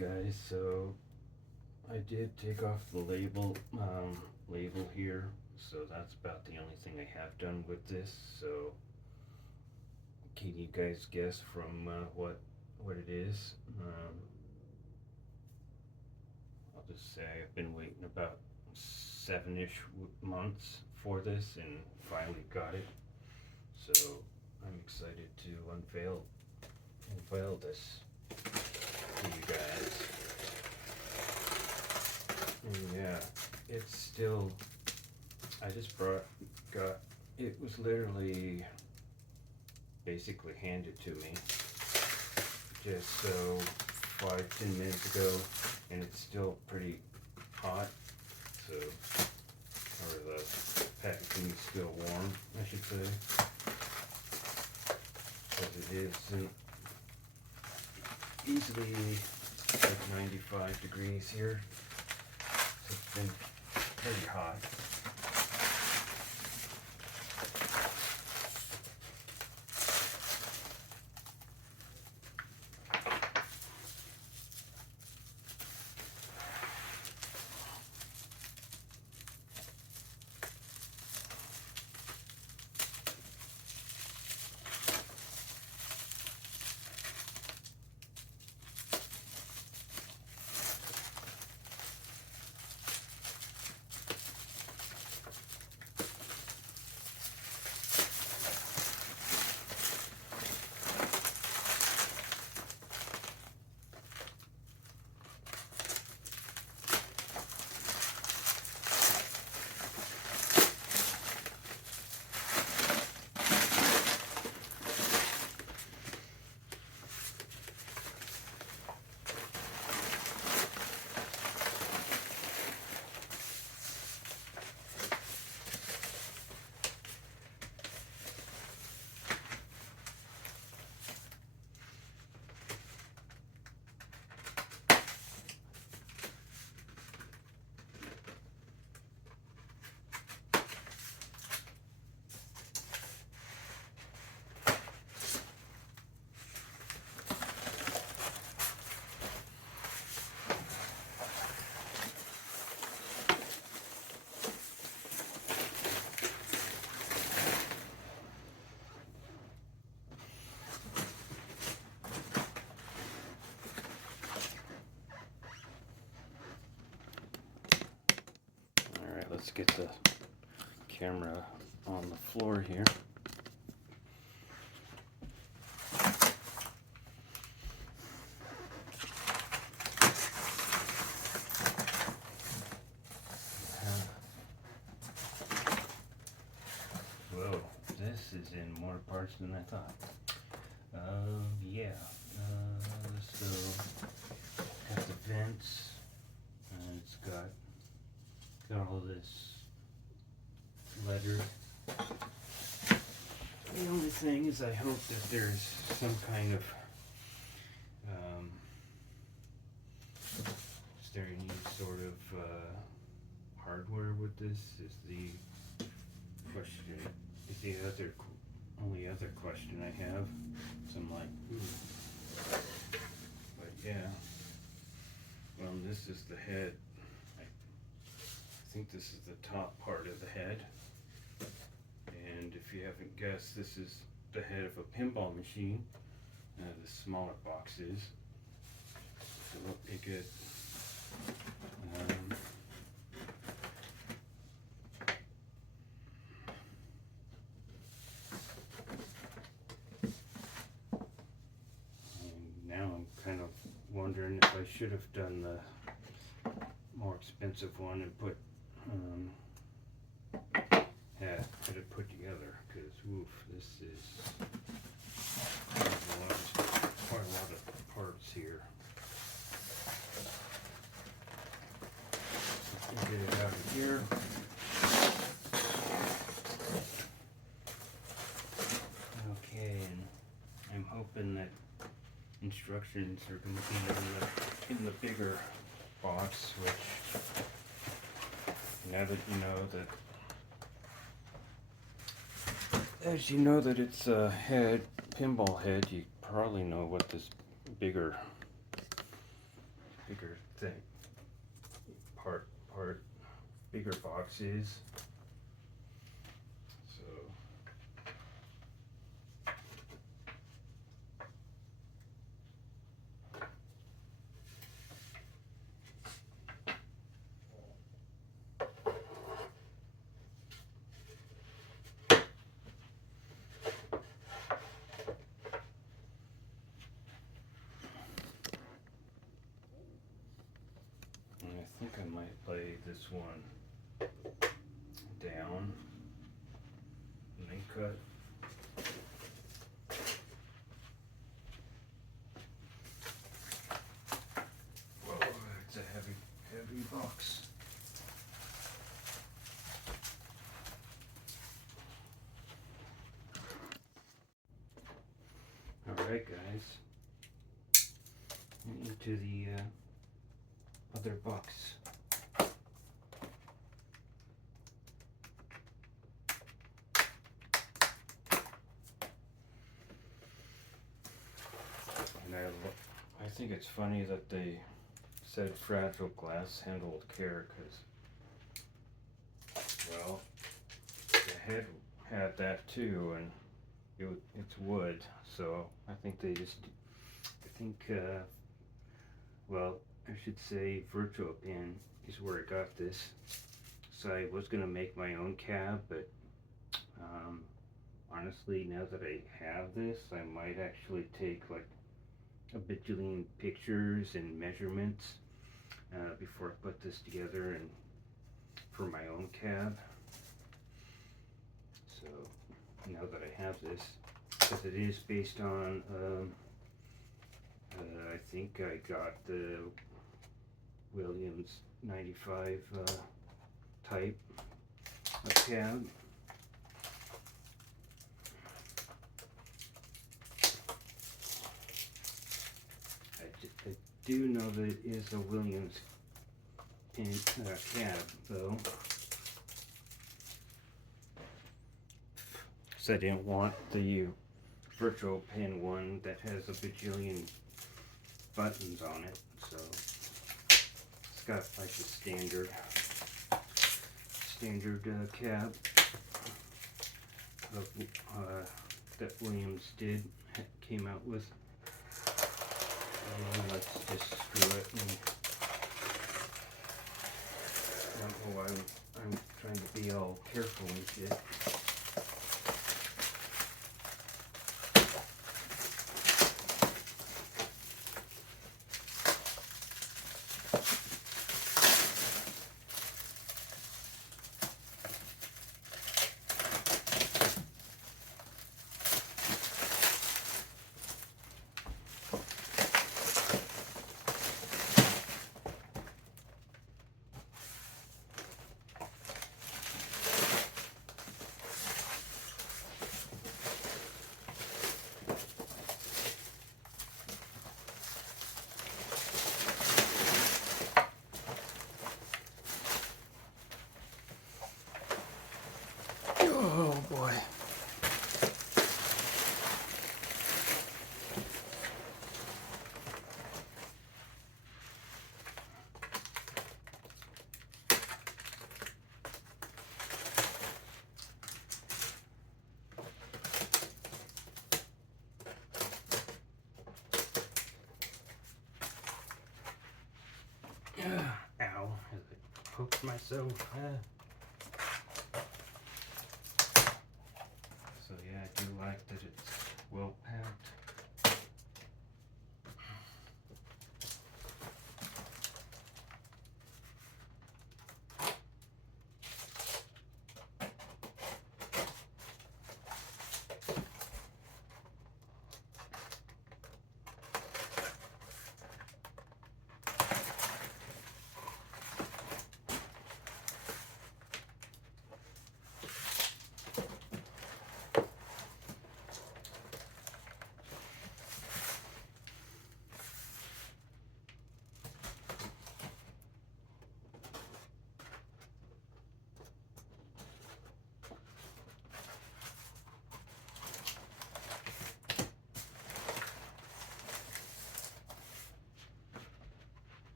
guys, so I did take off the label here, so that's about the only thing I have done with this. So can you guys guess from what it is? I'll just say I've been waiting about 7-ish months for this and finally got it. So I'm excited to unveil this to you guys. And yeah, it's still, I just it was literally basically handed to me just so 5-10 minutes ago, and it's still pretty hot, so, or the packaging is still warm, I should say, because it isn't easily like 95 degrees here. So it's been pretty hot. Let's get the camera on the floor here. Whoa, this is in more parts than I thought. Yeah. So, got the vents, and it's got all this letter. The only thing is I hope that there's some kind of is there any sort of hardware with this is the question, is the only other question I have. So I'm like, but yeah, well, this is the head. I think this is the top part of the head, and if you haven't guessed, this is the head of a pinball machine. The smaller boxes, so look pretty good. And now I'm kind of wondering if I should have done the more expensive one and put had it put together, because oof, this is quite a lot of parts here. So let's get it out of here. Okay, and I'm hoping that instructions are going to be in the bigger box, which now that you know that, as you know that it's a pinball head, you probably know what this bigger the part bigger box is. So I think I might lay this one down and then cut. Whoa, it's a heavy box. Alright guys, into the other box. And I think it's funny that they said fragile glass handled care, because, well, the head had that too, and it's wood, so I think well, I should say Virtua-Pin is where I got this. So I was gonna make my own cab, but honestly, now that I have this, I might actually take like a bajillion pictures and measurements before I put this together and for my own cab. So now that I have this, because it is based on I think I got the Williams 95 type of cab. I do know that it is a Williams cab though, so I didn't want the Virtua-Pin one that has a bajillion buttons on it, so it's got like the standard cab of, that Williams came out with. Let's just screw it. And I don't know why I'm trying to be all careful and shit. Oh boy. Ow, as I poked myself. So yeah, I do like that it's well packed.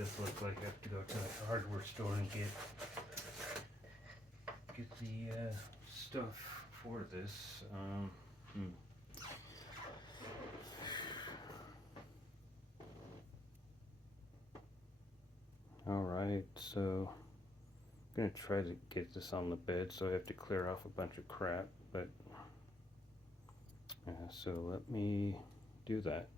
does look like I have to go to the hardware store and get the stuff for this. Alright, so I'm gonna try to get this on the bed, so I have to clear off a bunch of crap, but so let me do that.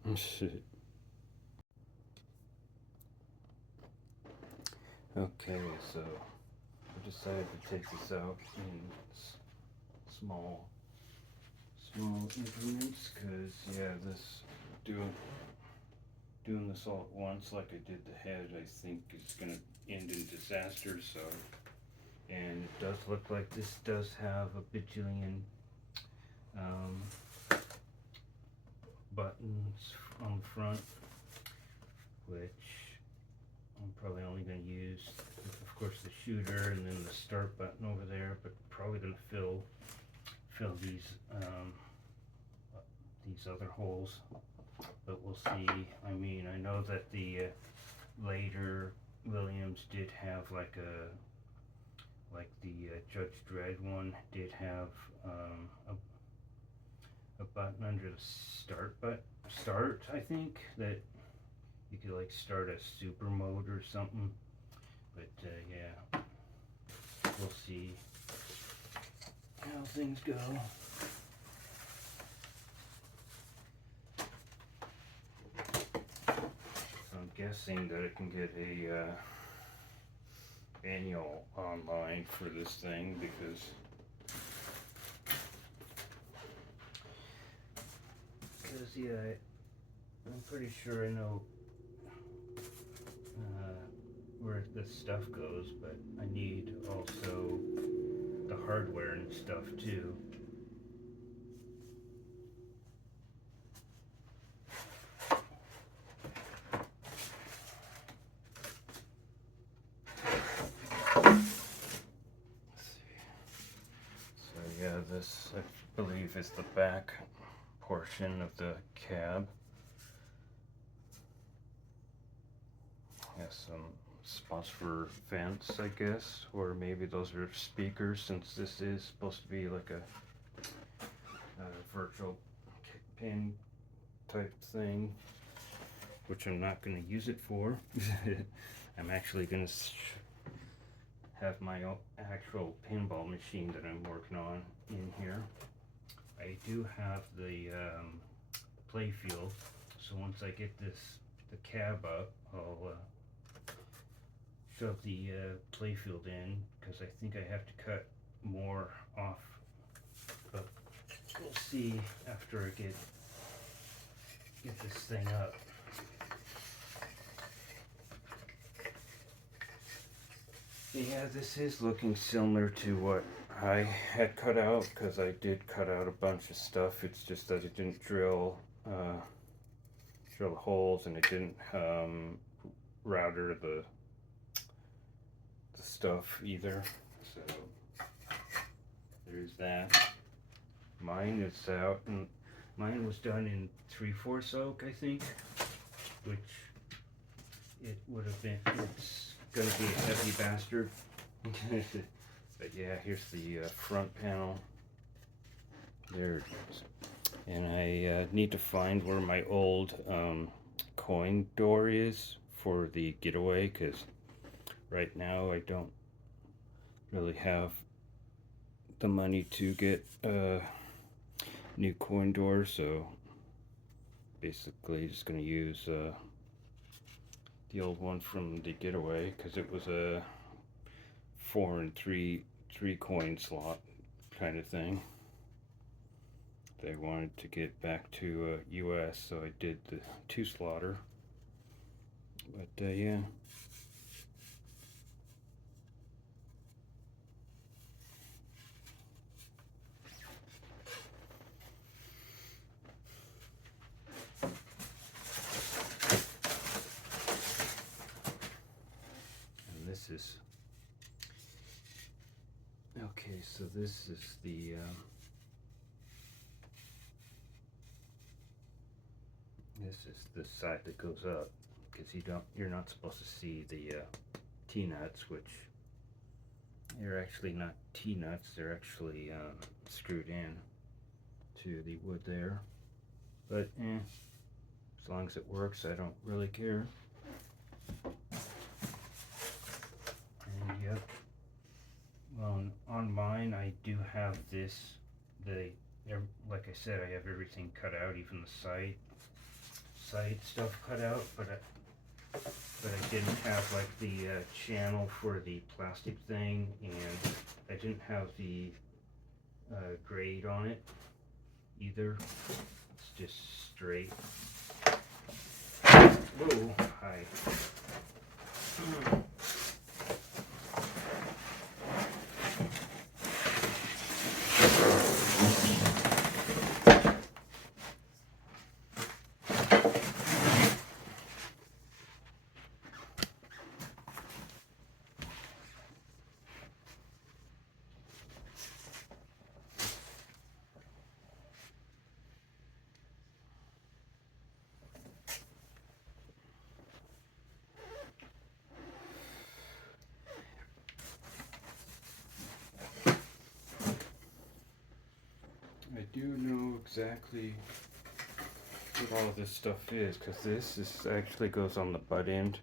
Okay, so I decided to take this out in small increments, because yeah, doing this all at once like I did the head, I think is gonna end in disaster. So, and it does look like this does have a bajillion buttons on the front, which I'm probably only going to use, of course, the shooter and then the start button over there, but probably going to fill these other holes, but we'll see. I mean, I know that the later Williams did have like the Judge Dredd one did have a button under the start, I think, that you could like start a super mode or something, but yeah, we'll see how things go. So I'm guessing that I can get a manual online for this thing, because yeah, I'm pretty sure I know where this stuff goes, but I need also the hardware and stuff too. So yeah, this I believe is the back portion of the cab. Has some spots for vents, I guess, or maybe those are speakers, since this is supposed to be like a Virtua-Pin type thing, which I'm not going to use it for. I'm actually going to have my actual pinball machine that I'm working on in here. I do have the playfield, so once I get the cab up, I'll shove the playfield in, because I think I have to cut more off, but we'll see after I get this thing up. Yeah, this is looking similar to what I had cut out, because I did cut out a bunch of stuff. It's just that it didn't drill holes, and it didn't router the stuff either. So there's that. Mine is out, and mine was done in 3/4 oak, I think, which it would have been. It's gonna be a heavy bastard. But yeah, here's the front panel. There it is. And I need to find where my old coin door is for the getaway, because right now I don't really have the money to get a new coin door, so basically just going to use the old one from the getaway, because it was a 4 and 3 coin slot kind of thing. They wanted to get back to US, so I did the 2 slotter. But yeah. And this is okay. So this is the this is the side that goes up. because you're not supposed to see the T-nuts, which they're actually not T-nuts, they're actually screwed in to the wood there. But as long as it works, I don't really care. And yep, well, on mine I do have this, like I said, I have everything cut out, even the side stuff cut out, but I didn't have like the channel for the plastic thing, and I didn't have the grade on it either. It's just straight. Whoa, hi. I do know exactly what all of this stuff is, because this actually goes on the butt end,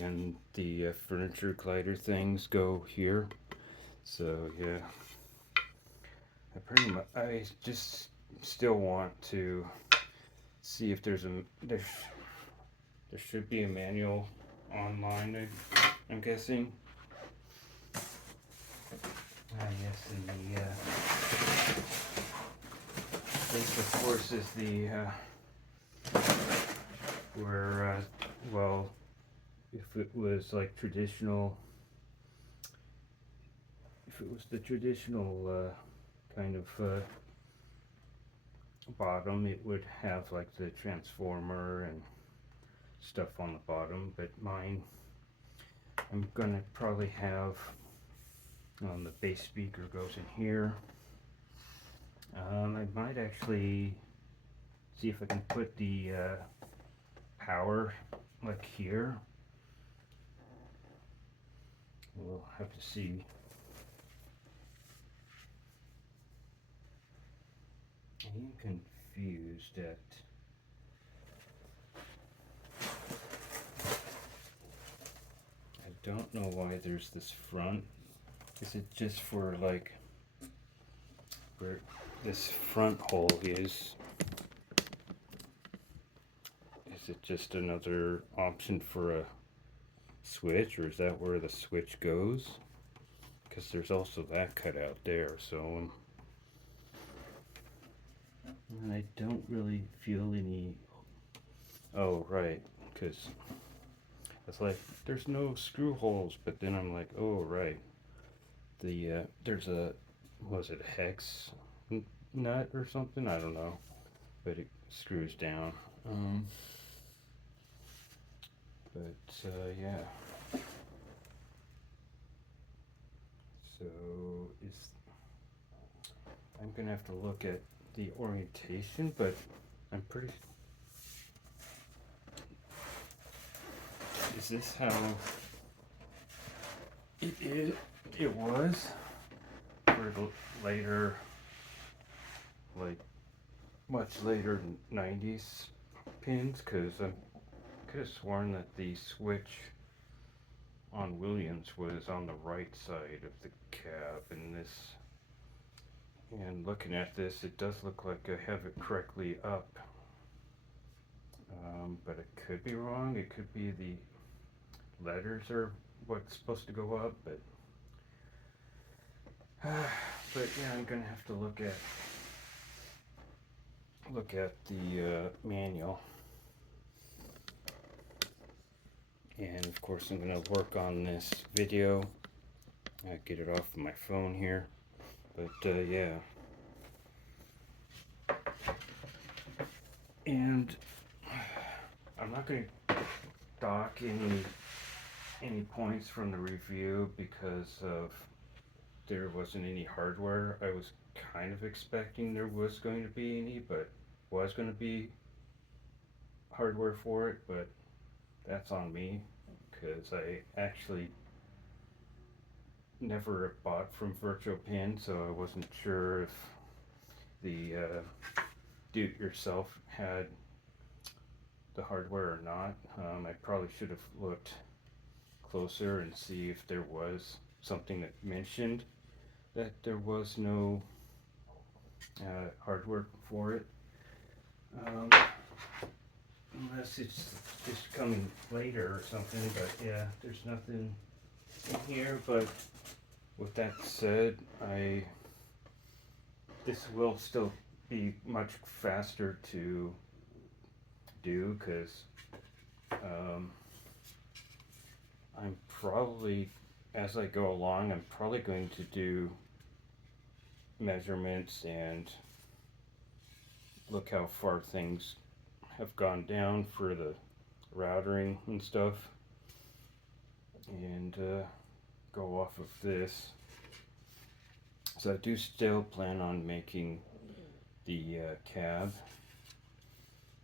and the furniture glider things go here. So yeah, I just still want to see if there should be a manual online, I'm guessing. Yes, and the this of course is the where well, if it was like traditional, if it was the traditional kind of bottom, it would have like the transformer and stuff on the bottom, but mine, I'm gonna probably have the bass speaker goes in here. I might actually see if I can put the power like here. We'll have to see. I am confused at I don't know why there's this front. Is it just for like where this front hole is? Is it just another option for a switch, or is that where the switch goes? Because there's also that cut out there, so and I don't really feel any. Oh right, because it's like there's no screw holes, but then I'm like, oh right, the there's a, was it a hex nut or something? I don't know, but it screws down. But yeah. So I'm gonna have to look at the orientation, but I'm pretty. Is this how it is? It was for the later, like much later 90s pins, because I could have sworn that the switch on Williams was on the right side of the cab, and this, and looking at this, it does look like I have it correctly up, but it could be wrong. It could be the letters are what's supposed to go up, but yeah, I'm gonna have to look at the manual. And of course I'm going to work on this video, get it off of my phone here, but yeah. And I'm not going to dock any points from the review because of there wasn't any hardware. I was kind of expecting there was going to be any, but was going to be hardware for it, but that's on me, because I actually never bought from Virtua-Pin, so I wasn't sure if the do-it-yourself had the hardware or not. I probably should have looked closer and see if there was something that mentioned that there was no hardware for it. Unless it's just coming later or something, but yeah, there's nothing in here. But with that said, this will still be much faster to do, because I'm probably, as I go along, I'm probably going to do measurements and look how far things have gone down for the routering and stuff, and go off of this. So I do still plan on making the cab,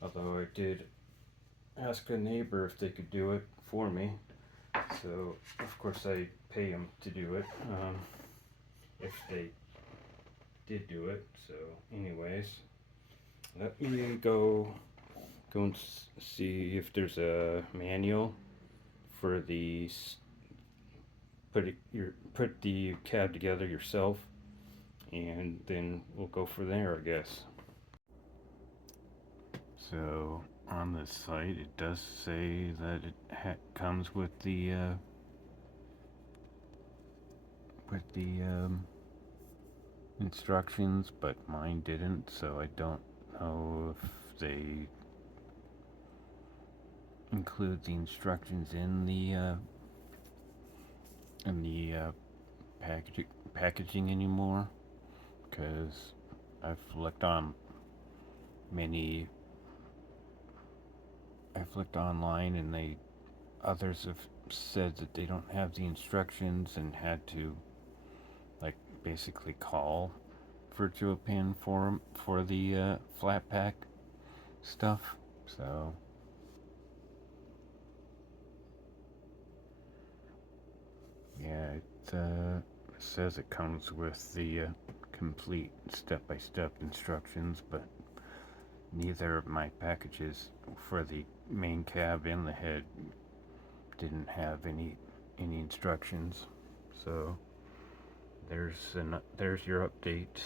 although I did ask a neighbor if they could do it for me, so of course I pay them to do it, if they did do it. So anyways, let me go and see if there's a manual for the put the cab together yourself, and then we'll go from there, I guess. So on this site, it does say that it comes with the instructions, but mine didn't, so I don't know if they include the instructions in the packaging anymore, because I've looked online, and others have said that they don't have the instructions and had to like basically call Virtua-Pin for the flat pack stuff. So yeah, it says it comes with the complete step-by-step instructions, but neither of my packages for the main cab and the head didn't have any instructions. So there's your update.